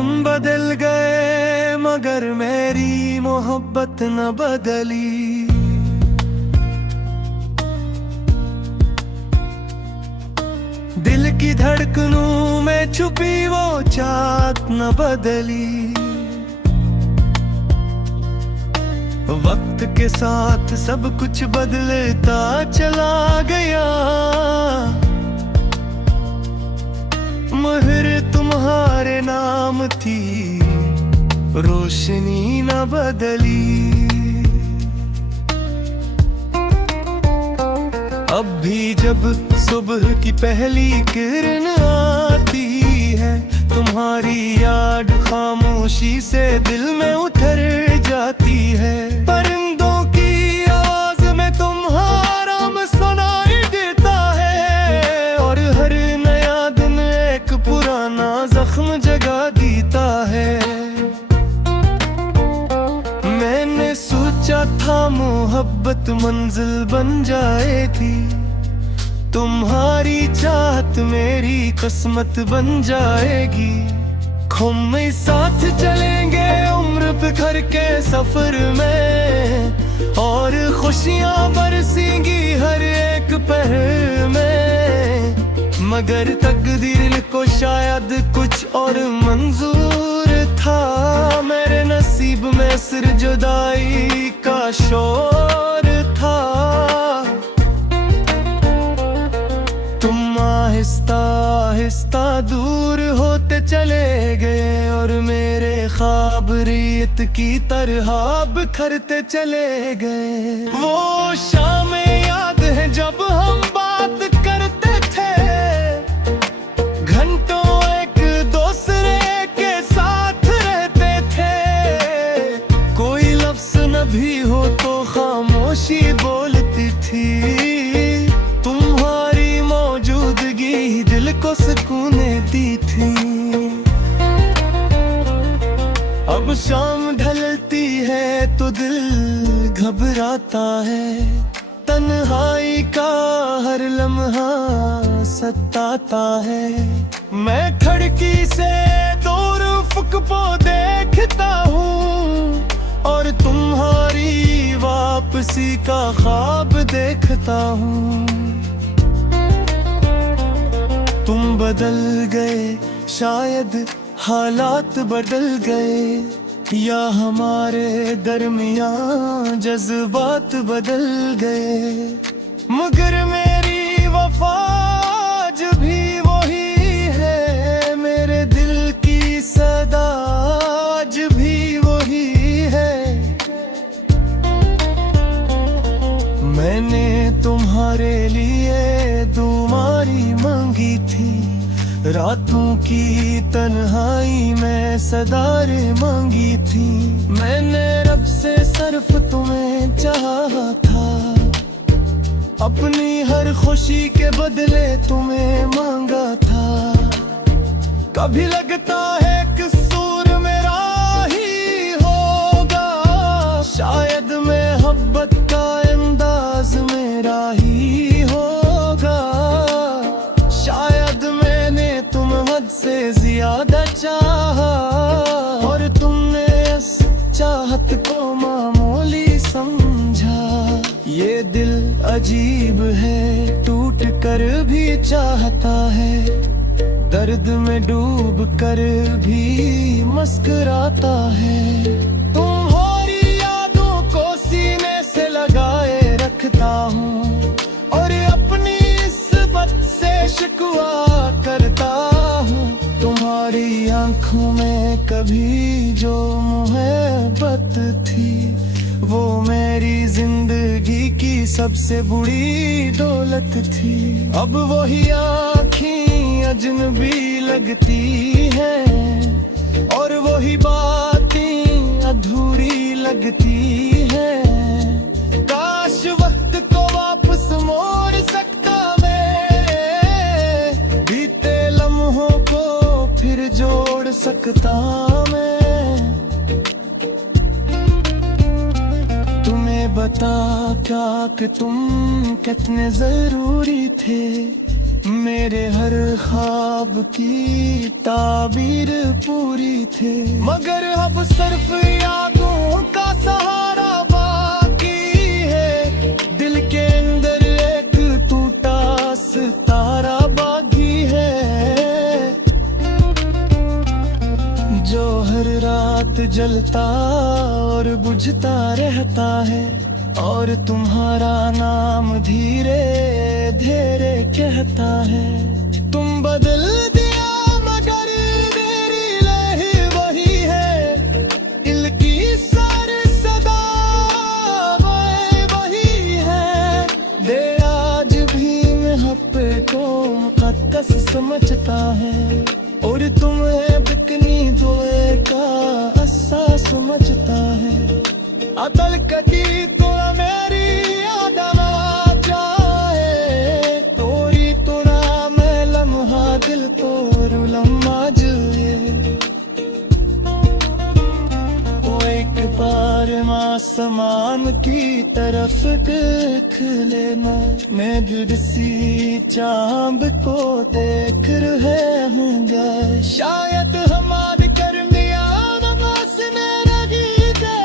तुम बदल गए मगर मेरी मोहब्बत न बदली। दिल की धड़कनों में छुपी वो चाहत न बदली। वक्त के साथ सब कुछ बदलता चला गया, महर तुम्हारे नाम थी, रोशनी न बदली। अब भी जब सुबह की पहली किरण आती है, तुम्हारी याद खामोशी से दिल में उतर जाती है। परिंदों की आवाज में तुम्हारा नाम सुनाई देता है, और हर नया दिन एक पुराना जख्म जगा देता है। मैंने सोचा था मोहब्बत मंजिल बन जाएगी, तुम्हारी चाहत मेरी किस्मत बन जाएगी। हम साथ चलेंगे उम्र बिखर के सफर में, और खुशियां बरसेंगी हर एक पहर में। मगर तकदीर को शायद कुछ और मंजूर था, मेरे नसीब में सिर्फ जुदाई का शोर था। तुम आहिस्ता आहिस्ता दूर होते चले गए, और मेरे ख्वाब रेत की तरह बिखरते चले गए। वो शामें याद है जब हम बात करते थे, घंटों एक दूसरे के साथ रहते थे। कोई लफ्ज न भी हो तो खामोशी बोलती थी, तुम्हारी मौजूदगी दिल को सुकून दी थी। अब शाम ढलती है तो दिल घबराता है, तन्हाई का हर लम्हा सताता है। मैं खिड़की से दूर अफ़क़ को देखता हूँ, और तुम्हारी वापसी का ख्वाब देखता हूँ। तुम बदल गए, शायद हालात बदल गए, या हमारे दरमियां जज्बात बदल गए। मगर मेरी वफा आज भी वही है, मेरे दिल की सदा आज भी वही है। मैंने तुम्हारे लिए दुआएं मांगी थी, रातों की तन्हाई में सदारें मांगी थी। मैंने रब से सिर्फ तुम्हें चाहा था, अपनी हर खुशी के बदले तुम्हें मांगा था। कभी लगता है कसूर मेरा ही होगा, शायद मोहब्बत का अंदाज मेरा ही होगा। शायद मैंने तुम हद से ज्यादा चाहा, और तुमने इस चाहत को मामूली समझा। ये दिल अजीब है, टूट कर भी चाहता है, दर्द में डूब कर भी मुस्कुराता है। तुम्हारी यादों को सीने से लगाए रखता हूँ, और अपनी इस्मत से शिकवा करता हूँ। तुम्हारी आंखों में कभी जो मोहब्बत थी, वो मेरी जिंदगी की सबसे बड़ी दौलत थी। अब वही आँखें अजनबी लगती हैं, और वही बातें अधूरी लगती हैं। काश वक्त को वापस मोड़ सकता मैं, बीते लम्हों को फिर जोड़ सकता मैं। तुम्हें बता क्या कि तुम कितने जरूरी थे, मेरे हर ख्वाब की ताबीर पूरी थे, मगर अब सिर्फ यादों का सहारा बाकी है। दिल के अंदर एक टूटा सितारा बाकी है, जो हर रात जलता और बुझता रहता है, और तुम्हारा नाम धीरे धीरे कहता है। तुम बदल दिया मगर मेरी लहर वही है, दिल की सारी सदा वही है। दे आज भी मोहब्बत को मुकद्दस समझता है, और तुम्हें बिकनी दुए का अस्सा समझता है। अतल कटी तो मेरी आदमा चाहे, तोरी तोरा मैं लम्हा दिल तोर लम्हा जुए। वो एक बार आसमान की तरफ देख लेना, मैं गिरसी चांद को देख रहे होंगे। शायद हमारी करमिया नमाज में लगी दे,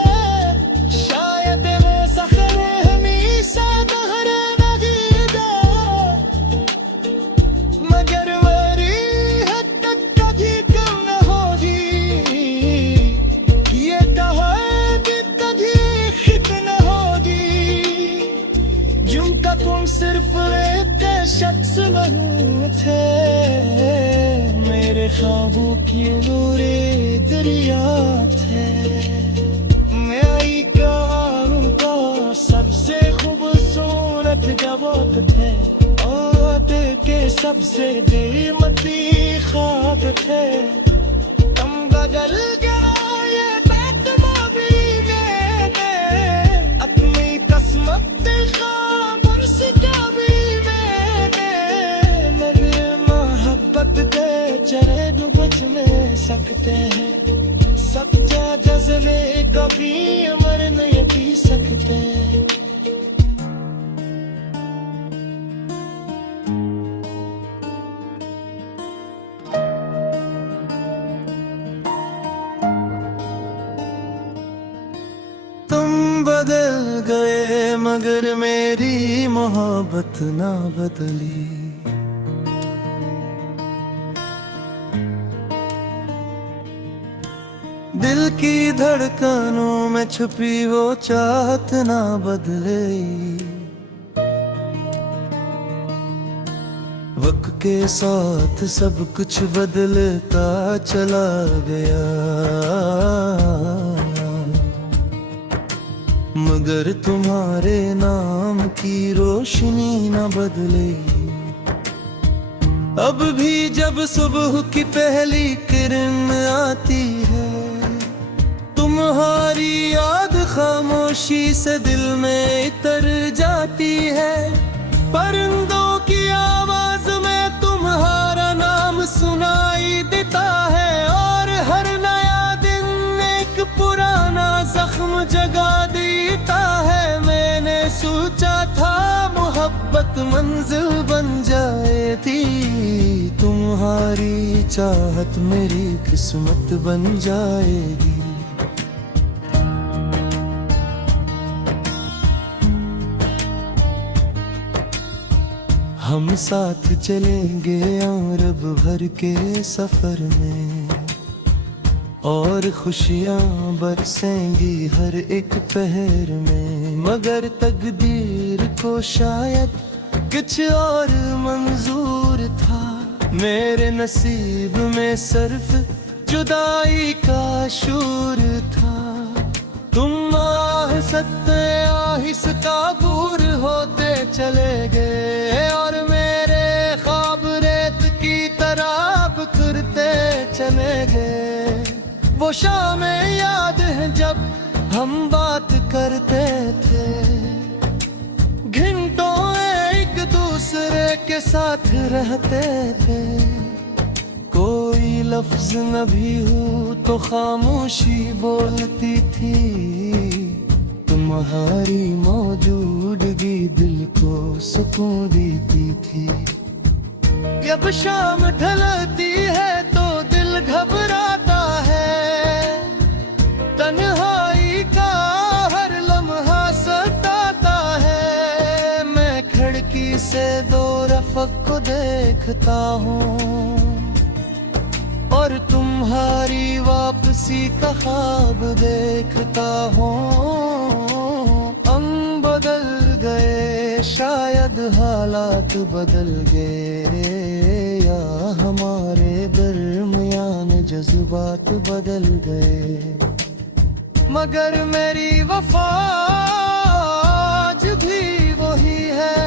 शायद वो सखर हमेशा बहरे लगी दे, मगर मेरी हद तक कभी कम न होगी। ये भी कभी खत्म न होगी, जिनका तुम सिर्फ एक शख्स थे। मेरे ख्वाबों की नूरे दरिया थे, मैं आई का सबसे खूबसूरत जवाब थे, और के सबसे कीमती ख्वाब थे। तुम बदल गए बेतमामी मैंने, अपनी किस्मत ख्वाबों से चले जो बच में सकते हैं, सब जज्बे कभी मर नहीं पी सकते। तुम बदल गए मगर मेरी मोहब्बत ना बदली। दिल की धड़कनों में छुपी वो चाहत ना बदले। वक्त के साथ सब कुछ बदलता चला गया, मगर तुम्हारे नाम की रोशनी न बदले। अब भी जब सुबह की पहली किरण आती है, तुम्हारी याद खामोशी से दिल में इतर जाती है। परिंदों की आवाज में तुम्हारा नाम सुनाई देता है, और हर नया दिन एक पुराना जख्म जगा देता है। मैंने सोचा था मोहब्बत मंजिल बन जाएगी, तुम्हारी चाहत मेरी किस्मत बन जाएगी। हम साथ चलेंगे अरब भर के सफर में, और खुशियाँ बरसेंगी हर एक पहर में। मगर तकदीर को शायद कुछ और मंजूर था, मेरे नसीब में सिर्फ जुदाई का शूर था। तुम आहिस्ते आहिस्ता दूर होते चले गए, और मेरे ख्वाब रेत की तरह बिखरते चले गए। वो शामें याद है जब हम बात करते थे, घंटों एक दूसरे के साथ रहते थे। कोई लफ्ज न भी हो तो खामोशी बोलती थी, तुम्हारी मौजूदगी दिल को सुकून देती थी। जब शाम ढलती है तो दिल घबराता है, तन्हाई का हर लम्हा सताता है। मैं खिड़की से दो रफ़क़ को देखता हूँ और तुम्हारी वापसी का ख्वाब देखता हूँ। हम बदल गए, शायद हालात बदल गए, या हमारे दरमियान जज्बात बदल गए। मगर मेरी वफा आज भी वही है,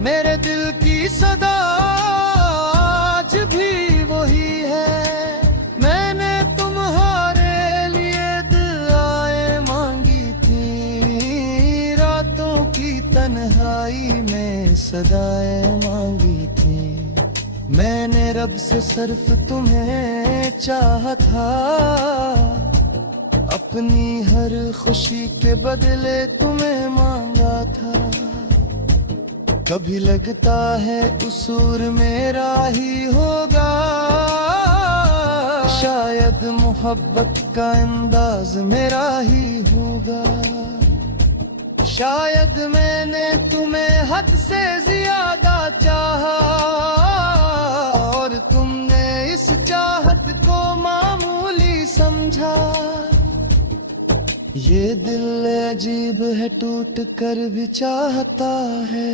मेरे दिल की सदा आज भी वही है। मैंने तुम्हारे लिए दुआएं मांगी थी, रातों की तन्हाई में सदाएं मांगी थी। मैंने रब से सिर्फ तुम्हें चाहा था, अपनी हर खुशी के बदले तुम्हें मांगा था। कभी लगता है कसूर मेरा ही होगा, शायद मोहब्बत का अंदाज मेरा ही होगा। शायद मैंने तुम्हें हद से ज्यादा चाहा और तुमने इस चाहत को मामूली समझा। ये दिल अजीब है, टूट कर भी चाहता है,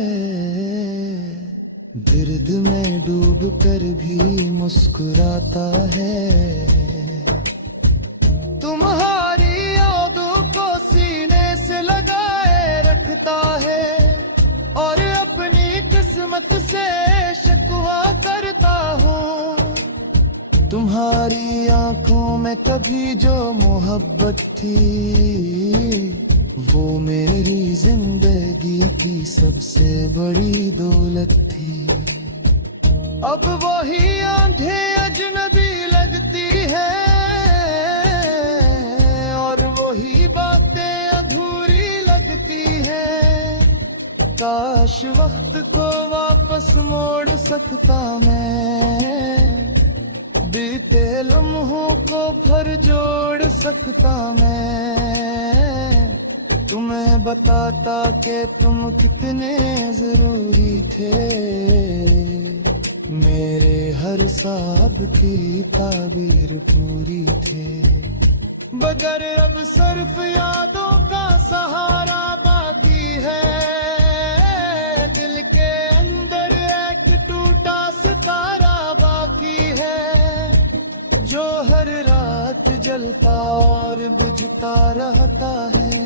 दर्द में डूब कर भी मुस्कुराता है। तुम्हारी यादों को सीने से लगाए रखता है और अपनी किस्मत से शिकवा करता हूँ। तुम्हारी आंखों में कभी जो मोहब्बत थी, वो मेरी जिंदगी की सबसे बड़ी दौलत थी। अब वही आंखें अजनबी लगती है और वही बातें अधूरी लगती है। काश वक्त को वापस मोड़ सकता मैं, बीते लम्हों को फिर जोड़ सकता मैं। तुम्हें बताता कि तुम कितने जरूरी थे, मेरे हर साब की ताबीर पूरी थे। मगर अब सिर्फ यादों का सहारा बाकी है, दिल के अंदर एक टूटा सितारा बाकी है, जो हर रात जलता और बुझता रहता है।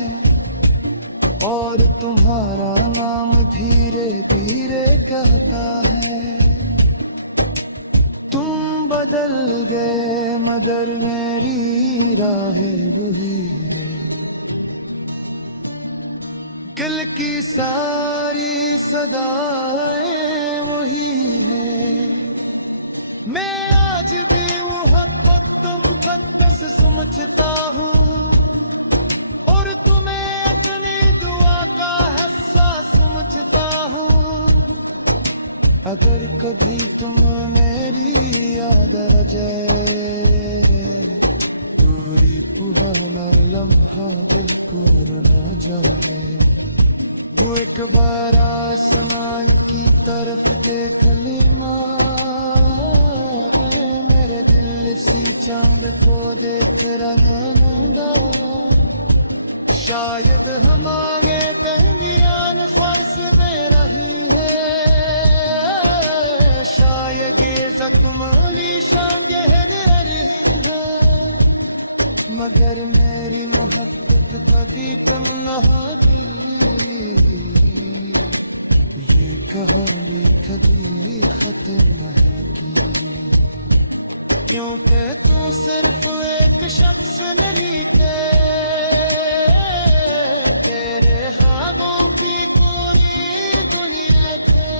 और तुम्हारा नाम धीरे धीरे कहता है। तुम बदल गए मगर मेरी राहें वही है, दिल की सारी सदाएं वही है। मैं आज भी मोहब्बत तुम तक बस समझता हूँ और तुम्हें अपनी दुआ का हिस्सा समझता हूँ। अगर कभी तुम मेरी याद आ जाए, दूरी पुराना लम्हा दिल को रुला जाए। वो एक बार आसमान की तरफ देख लेना, मेरे दिल सी चांद को देख रहा। शायद हम आगे दरमियान फर्श में रही है, शायद ये जख्मोली शाम गहर है। मगर मेरी मोहब्बत कभी तुम नहा दी, ये कहानी कभी खत्म न की। क्योंकि तू सिर्फ एक शख्स नहीं थे, तेरे ख्वाबों की पूरी दुनिया थे।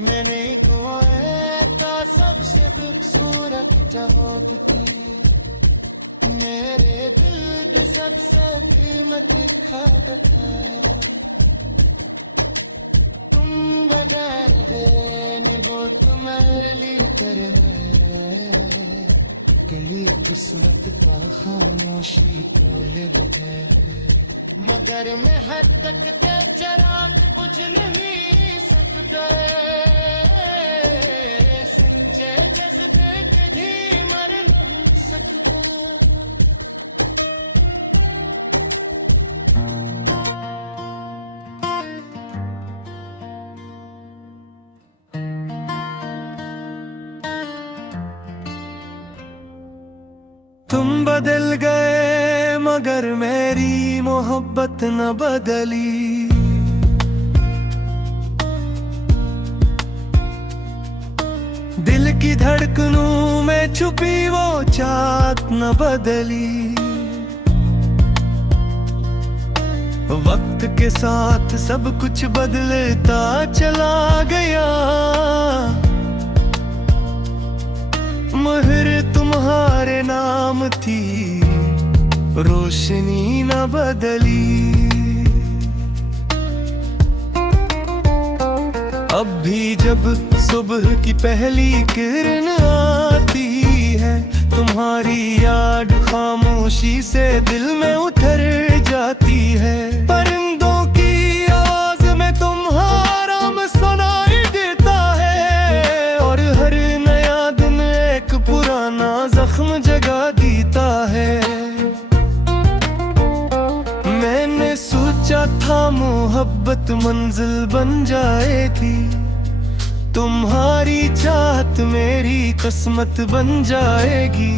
मैंने तो का सबसे खूबसूरत जवाब थी, मेरे दिल की सबसे कीमती खाद था तुम। बगैर वो तुम्हारी कर कली किस्मत का खामोशी तोले बगैर मगर मैं हद तक के चराग बुझ नहीं सकता संजय जज्बे कभी मर नहीं सकता। तुम बदल गए मगर मेरी मोहब्बत न बदली, दिल की धड़कनों में छुपी वो चाहत न बदली। वक्त के साथ सब कुछ बदलता चला गया, महर तुम्हारे नाम थी रोशनी न बदली। अब भी जब सुबह की पहली किरण आती है, तुम्हारी याद खामोशी से दिल में उतर जाती है। परिंदों की आवाज में तुम्हारा नाम सुनाई देता है और हर नया दिन एक पुराना जख्म जगा देता है। मैंने सोचा था मोहब्बत मंजिल बन जाएगी, तुम्हारी चाहत मेरी किस्मत बन जाएगी।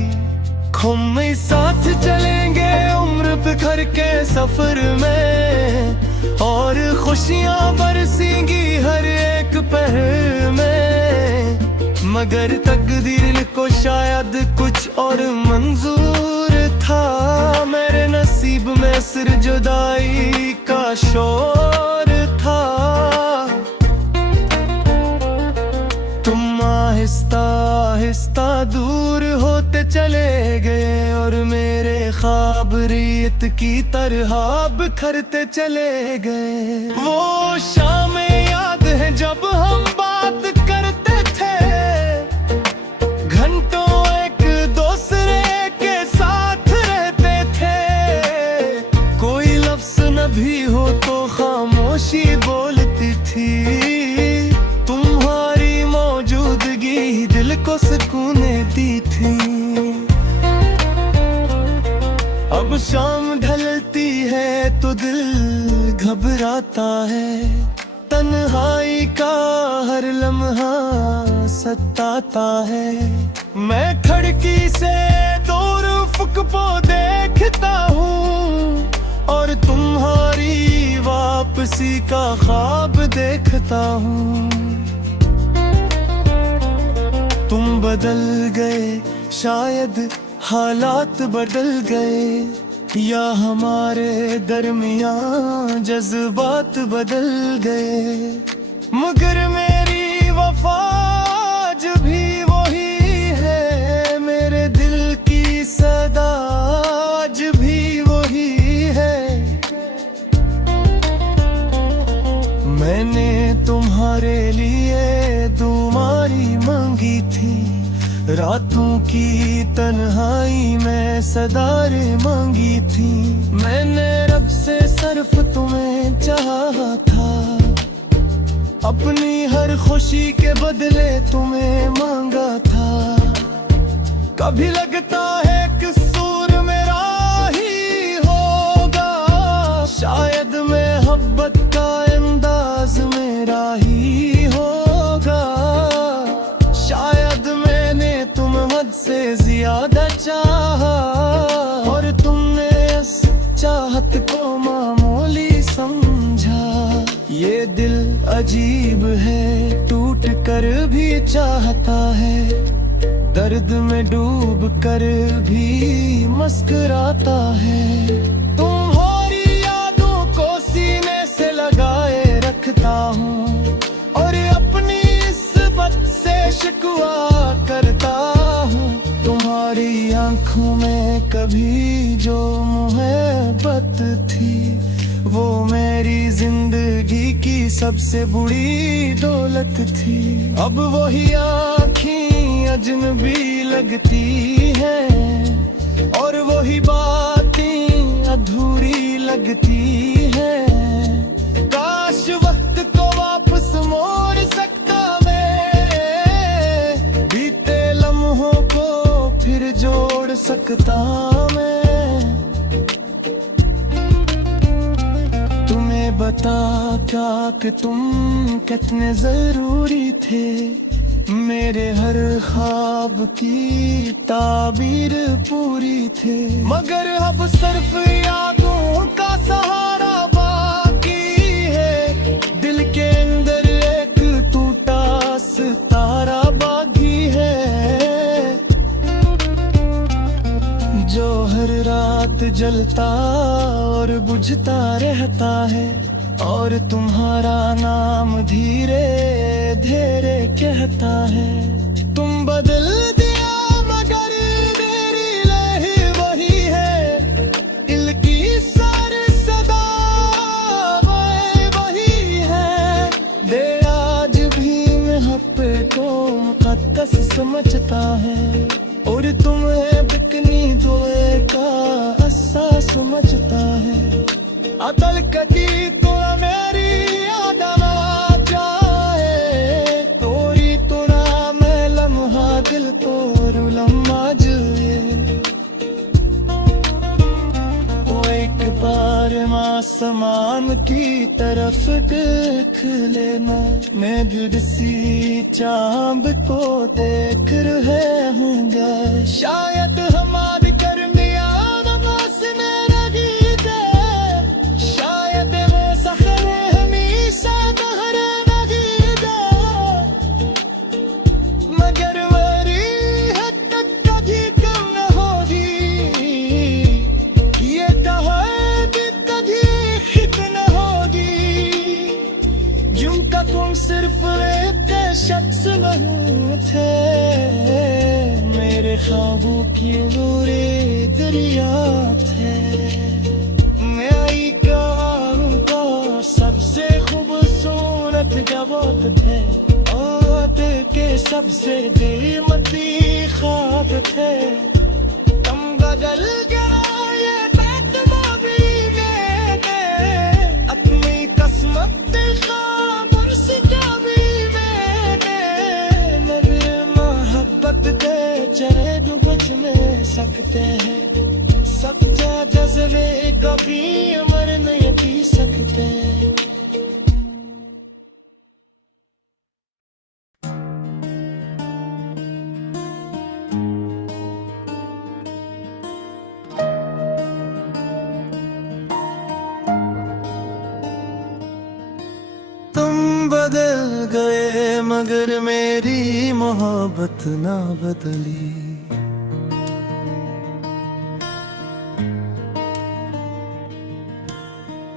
हम साथ चलेंगे उम्र बिखर के सफर में और खुशियां बरसेंगी हर एक पहर में। मगर तकदीर को शायद कुछ और मंजूर था, मेरे नसीब में सिर्फ जुदाई का शोर था। तुम आहिस्ता आहिस्ता दूर होते चले गए और मेरे ख्वाब रेत की तरह बिखरते चले गए। वो शाम याद है जब हम बात करते थे, घंटों एक दूसरे के साथ रहते थे। कोई लफ्ज न भी हो तो खामोशी बोलती थी, तुम्हारी मौजूदगी दिल को सुकून दी थी। अब शाम ढलती है तो दिल घबराता है, तन्हाई का हर लम्हा सताता है। मैं खिड़की से दूर उफ़क़ को देखता हूँ और तुम्हारी वापसी का ख्वाब देखता हूँ। तुम बदल गए, शायद हालात बदल गए या हमारे दरमियां जज्बात बदल गए। मगर मेरी वफा आज भी वही है, मेरे दिल की सदा आज भी वही है। मैंने तुम्हारे लिए दुआएं मांगी थी, रातों की तन्हाई में सदारें मांगी थी। मैंने रब से सिर्फ तुम्हें चाहा था, अपनी हर खुशी के बदले तुम्हें मांगा था। कभी लगता है कसूर मेरा ही होगा, शायद मोहब्बत का अंदाज मेरा ही होगा। शायद मैंने तुम हद से ज्यादा चाहा और तुमने इस चाहत को मामूली समझा। ये दिल अजीब है, टूट कर भी चाहता है, दर्द में डूब कर भी मुस्कुराता है। तुम्हारी यादों को सीने से लगाए रखता हूँ और अपनी इस बात से शिकवा करता हूँ। तुम्हारी आंखों में कभी जो मोहब्बत थी, वो मेरी जिंदगी की सबसे बुरी दौलत थी। अब वही आँखें अजनबी लगती हैं और वही बातें अधूरी लगती हैं। काश वक्त को वापस मोड़ सकता मैं, बीते लम्हों को फिर जोड़ सकता मैं। बता क्या कि तुम कितने जरूरी थे, मेरे हर ख्वाब की ताबीर पूरी थे। मगर अब सिर्फ यादों का सहारा बाकी है, दिल के अंदर एक टूटा सितारा बाकी है, जो हर रात जलता और बुझता रहता है। और तुम्हारा नाम धीरे धीरे कहता है। तुम बदल दिया मगर मेरी लहर वही है, दिल की सारी सदा वही है। दे आज भी महब्बे को मुक़द्दस समझता है, और तुम्हें बिकनी दुए का अस्सा समझता है। अतल कटी तो मेरी याद आ जाए, तोरी तोरा मैं लम्हा दिल तोरू लम्हा जुए। वो एक बार आसमान की तरफ देख लेना, मैं सी चांद को देख रहे होंगे। शायद हमारी करनिया नमाज में रही दे, शायद वो सखरे हमेशा बहरे लगी दे। मगर मेरी हद तक कभी कम न होगी, ये कहानी कभी खत्म न होगी। जिनका तुम सिर्फ एक शख्स नहीं थे, मेरे ख्वाबों की नूरे दरिया थे। मैं आई का सबसे खूबसूरत जवाब थे, और के सबसे दिलमती ख्वाब थे। तुम बदल गए बदमाशी में, अपनी किस्मत ख्वाबों से कभी मेरे मोहब्बत दे चले जो बच में सकते हैं। सच्चा जज्बे कभी मर नहीं पी सकते। तुम बदल गए मगर मेरी मोहब्बत ना बदली।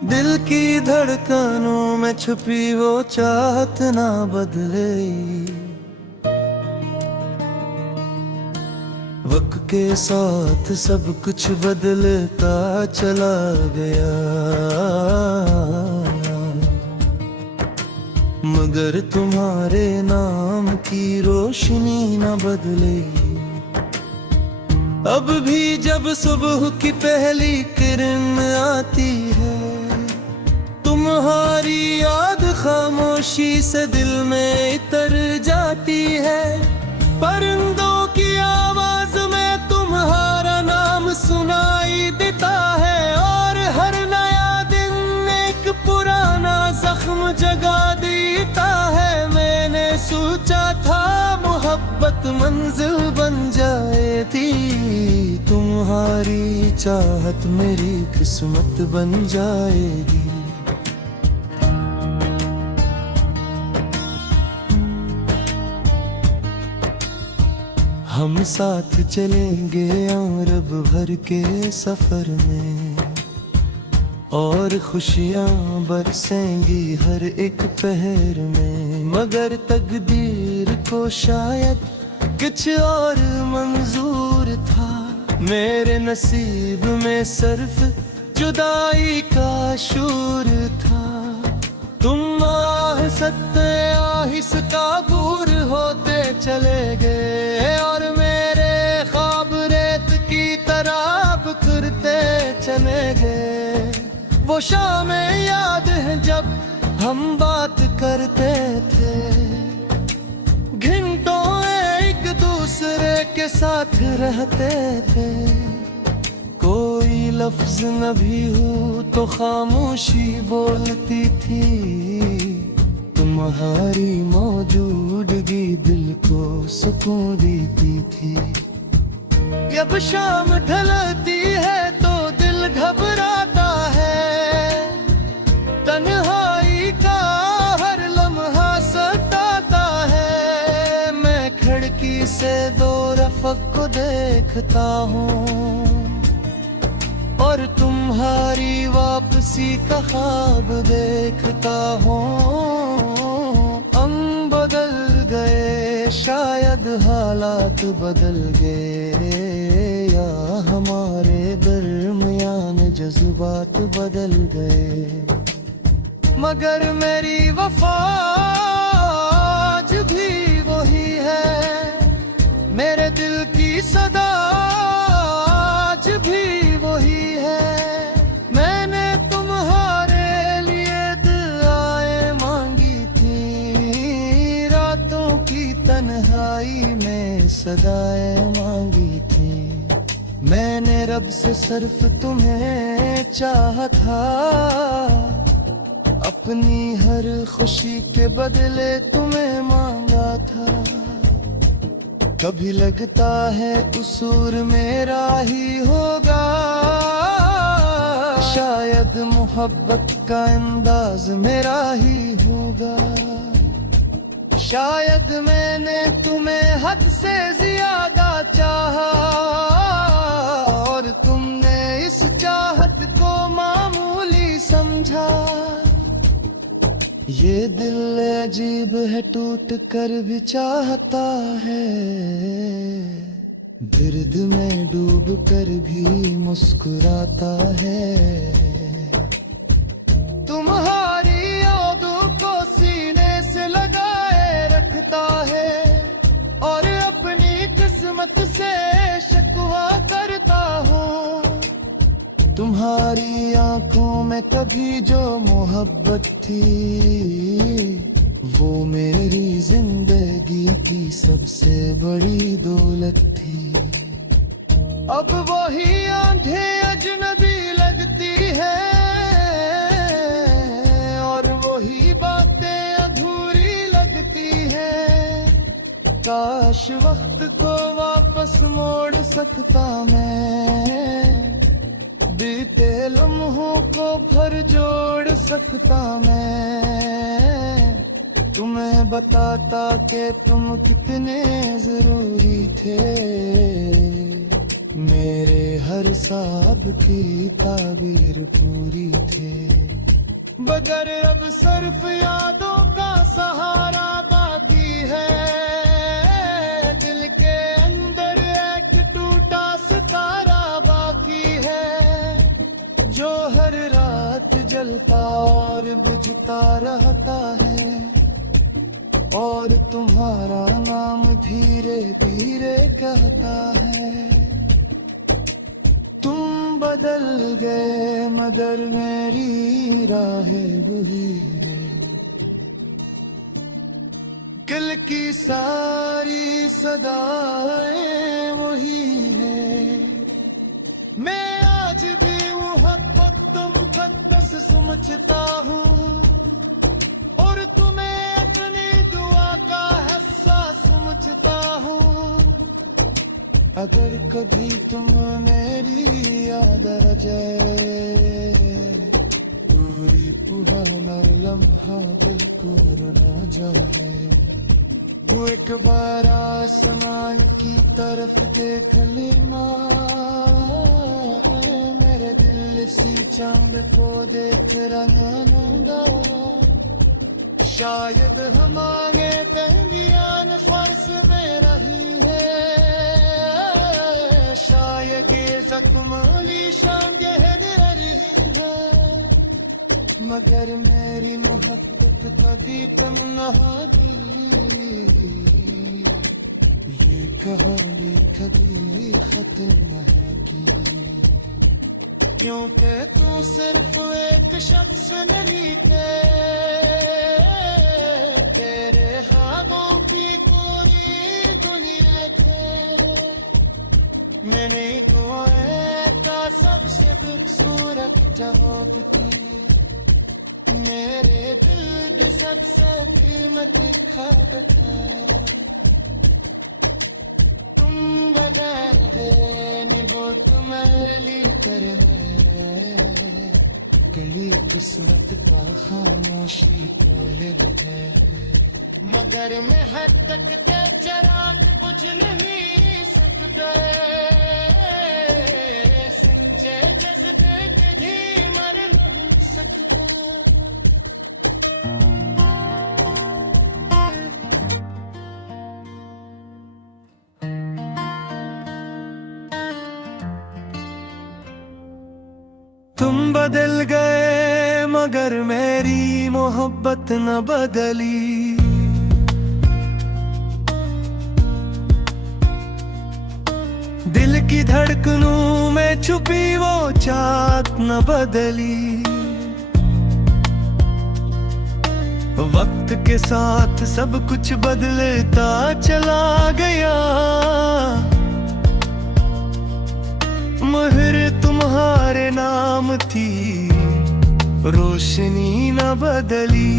दिल की धड़कनों में छुपी वो चाहत ना बदले। वक्त के साथ सब कुछ बदलता चला गया, मगर तुम्हारे नाम की रोशनी न बदले। अब भी जब सुबह की पहली किरण आती है, तुम्हारी याद खामोशी से दिल में इतर जाती है। परिंदों की आवाज में तुम्हारा नाम सुनाई देता है, और हर नया दिन एक पुराना जख्म जगा देता है। मैंने सोचा था मोहब्बत मंजिल बन जाएगी, तुम्हारी चाहत मेरी किस्मत बन जाएगी। हम साथ चलेंगे अरब भर के सफर में, और खुशियाँ बरसेंगी हर एक पहर में। मगर तकदीर को शायद कुछ और मंजूर था, मेरे नसीब में सिर्फ जुदाई का शूर था। तुम सत्ते आहिस्ता दूर होते चले गए, और मेरे ख्वाब रेत की तरह बिखरते चले गए। वो शामें याद है जब हम बात करते थे, घंटों एक दूसरे के साथ रहते थे। कोई लफ्ज न भी हो तो खामोशी बोलती थी, तुम्हारी मौजूदगी दिल को सुकून देती थी। जब शाम ढलती है तो दिल घबराता है, तन्हाई का हर लम्हा सताता है। मैं खिड़की से दो रफ़क़ को देखता हूँ, और तुम्हारी वापसी का ख्वाब देखता हूँ। हम बदल गए, शायद हालात बदल गए, या हमारे दरमियान जज्बात बदल गए। मगर मेरी वफा आज भी वही है, मेरे दिल की सदा आज भी वही है। मैंने तुम्हारे लिए दुआएं मांगी थी, रातों की तन्हाई में सदाएं मांगी थी। मैंने रब से सिर्फ तुम्हें चाहा था, अपनी हर खुशी के बदले तुम्हें मांगा था। कभी लगता है कसूर मेरा ही होगा, शायद मोहब्बत का अंदाज मेरा ही होगा। शायद मैंने तुम्हें हद से ज्यादा चाहा, और तुमने इस चाहत को मामूली समझा। ये दिल अजीब है, टूट कर भी चाहता है, दर्द में डूब कर भी मुस्कुराता है। तुम्हारी यादों को सीने से लगाए रखता है, और अपनी किस्मत से शिकवा करता हूँ। तुम्हारी आंखों में कभी जो मोहब्बत थी, वो मेरी जिंदगी की सबसे बड़ी दौलत थी। अब वही आंखें अजनबी लगती है, और वही बातें अधूरी लगती हैं। काश वक्त को वापस मोड़ सकता मैं, बीते लम्हों को फिर जोड़ सकता मैं। तुम्हें बताता कि तुम कितने जरूरी थे, मेरे हर साब की ताबीर पूरी थे। मगर अब सिर्फ यादों का सहारा बाकी है, दिल के अंदर एक टूटा सितारा बाकी है, जो हर रात जलता और बुझता रहता है। और तुम्हारा नाम धीरे धीरे कहता है। तुम बदल गए मगर मेरी राहें वही है, दिल की सारी सदाएं वही है। मैं आज भी मोहब्बत तुम तक बस समझता हूँ, और तुम्हें अपनी दुआ का हिस्सा समझता हूँ। अगर कभी तुम मेरी याद आ जाए, पूरी पुराना लम्हा बिल्कुल ना जाए। वो एक बार आसमान की तरफ देख लेना, मेरे दिल सी चांद को देख रंगाना। शायद हमारे दरमियान फर्श में रही है, शायद ये जख्मली शाम गहरी है। मगर मेरी मोहब्बत कभी तुम नहा दी, ये कहानी कभी खत्म न होगी, क्योंकि तू सिर्फ एक शख्स नहीं थे, तेरे ख्वाबों की पूरी दुनिया थे। मैंने तो का सबसे खूबसूरत जवाब थी, मेरे दिल की सबसे कीमती ख्वाब था। तुम बजाय रहे वो तुम्हारे लिए कर कली किस्मत का खामोशी बोले बगैर, मगर मैं हद तक के चराग बुझ नहीं सकता, संजय जज्बे कभी मर नहीं सकता। तुम बदल गए मगर मेरी मोहब्बत न बदली, दिल की धड़कनों में छुपी वो चाहत न बदली। वक्त के साथ सब कुछ बदलता चला गया, महर तुम्हारे नाम थी, रोशनी न बदली।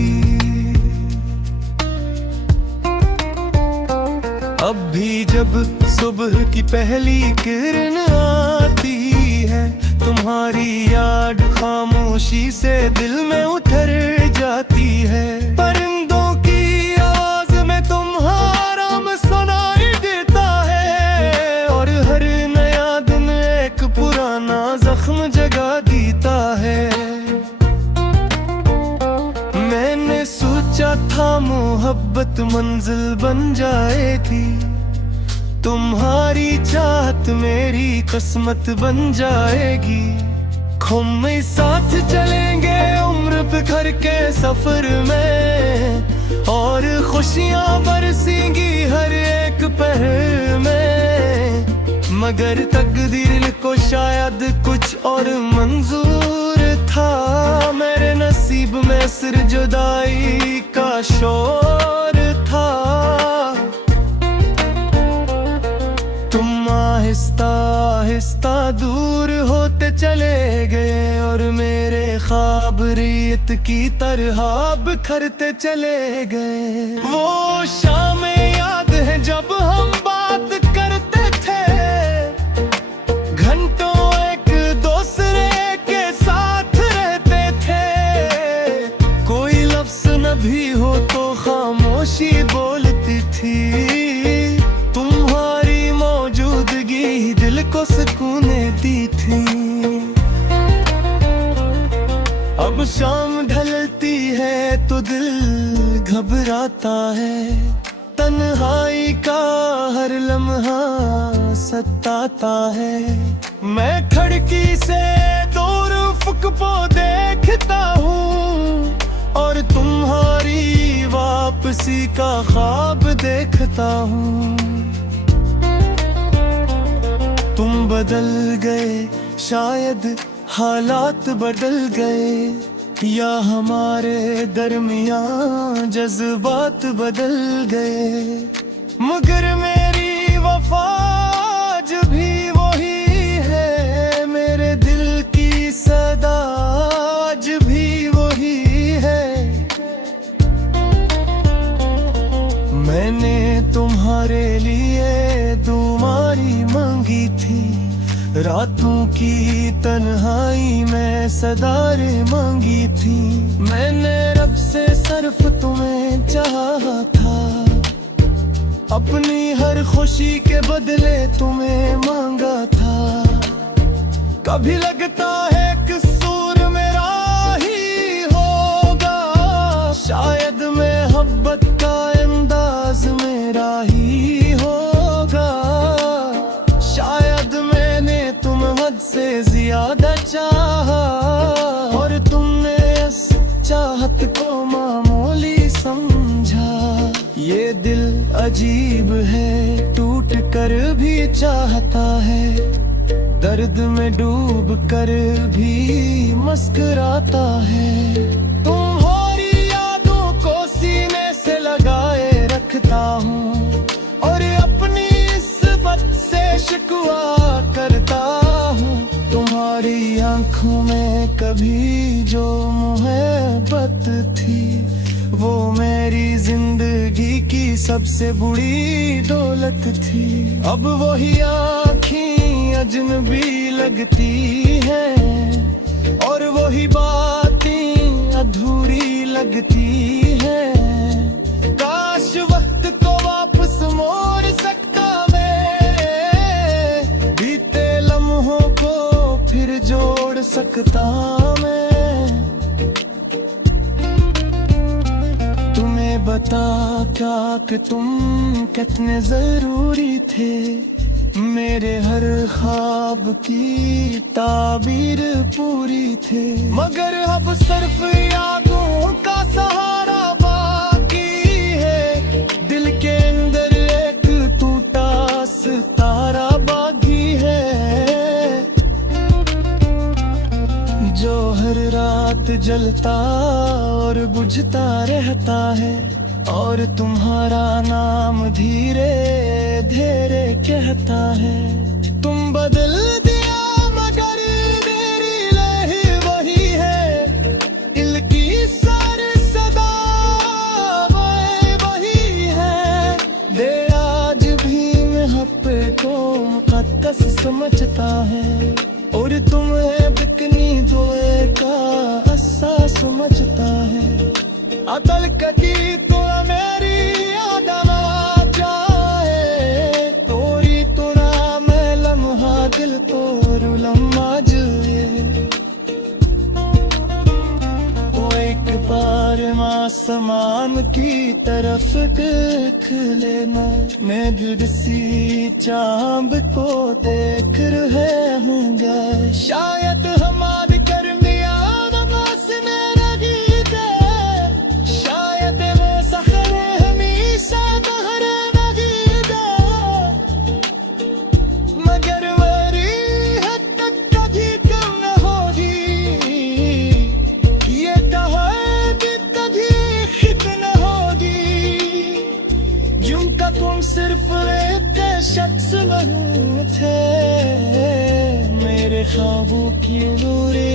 अब भी जब सुबह की पहली किरण आती है, तुम्हारी याद खामोशी से दिल में उतर जाती है। परिंदों की आवाज में तुम्हारा नाम सुनाई देता है, और हर नया दिन एक पुराना जख्म जगा देता है। मैंने सोचा था मोहब्बत मंजिल बन जाएगी, तुम्हारी चाहत मेरी किस्मत बन जाएगी। हम साथ चलेंगे उम्र बिखर के सफर में, और खुशियां बरसेंगी हर एक पहर में। मगर तकदीर को शायद कुछ और मंजूर था, मेरे नसीब में सिर जुदाई का शोर था। तुम आहिस्ता आहिस्ता दूर होते चले गए, और मेरे ख्वाब रेत की तरह बिखरते चले गए। वो शामें याद है जब हम बात करते थे, घंटों एक दूसरे के साथ रहते थे। कोई लफ्ज न भी हो तो खामोशी बोलती थी, तुम्हारी मौजूदगी दिल को सुकून दी थी। अब शाम ढलती है तो दिल घबराता है, तन्हाई का हर लम्हा सताता है। मैं खिड़की से दूर अफ़क़ को देखता हूँ, और तुम्हारी वापसी का ख्वाब देखता हूँ। तुम बदल गए, शायद हालात बदल गए, या हमारे दरमियां जज्बात बदल गए। मगर मेरी वफा आज भी वही है, मेरे दिल की सदा आज भी वही है। मैंने तुम्हारे लिए दुआएं मांगी थी, रातों की तन्हाई में सदारें मांगी थी। मैंने रब से सिर्फ तुम्हें चाहा था, अपनी हर खुशी के बदले तुम्हें मांगा था। कभी लगता है कसूर मेरा ही होगा, शायद मोहब्बत का अंदाज मेरा ही होगा। शायद मैंने तुम हद से ज्यादा चाहा, और तुमने इस चाहत को मामूली अजीब है, टूट कर भी चाहता है, दर्द में डूब कर भी मुस्कुराता है। तुम्हारी यादों को सीने से लगाए रखता हूँ और अपनी इस्मत से शिकवा करता हूँ। तुम्हारी आंखों में कभी जो मोहब्बत थी, वो मेरी जिंदगी की सबसे बुरी दौलत थी। अब वही आँखें अजनबी लगती हैं और वही बातें अधूरी लगती हैं। काश वक्त को वापस मोड़ सकता मैं, बीते लम्हों को फिर जोड़ सकता मैं। तुम्हें बता क्या कि तुम कितने जरूरी थे, मेरे हर ख्वाब की ताबीर पूरी थे। मगर अब सिर्फ यादों का सहारा बाकी है, दिल के अंदर एक टूटा सितारा बाकी है, जो हर रात जलता और बुझता रहता है। और तुम्हारा नाम धीरे धीरे कहता है। तुम बदल दिया मगर मेरी लहर वही है, दिल की सारी सदा वही है। दे आज भी महब्बे को मुकद्दस समझता है और तुम्हें बिकनी दुए का अस्सा समझता है। अतल कटी तो मेरी आदमा चाहे, तोरी तुना मैं लम्हा दिल तोरू लम्हा जुए। वो एक बार आसमान की तरफ देख लेना, मैं सी चांद को देख रहे होंगे। शायद हमारी गर्मियां नमाज में रही दे, शायद वो सखरे हमेशा बहरे लगी दे, मगर वरी हद तक कभी कम न होगी। ये कहानी कभी खत्म न होगी, जिनका तुम सिर्फ एक शख्स नहीं थे, मेरे ख्वाबों की दूरी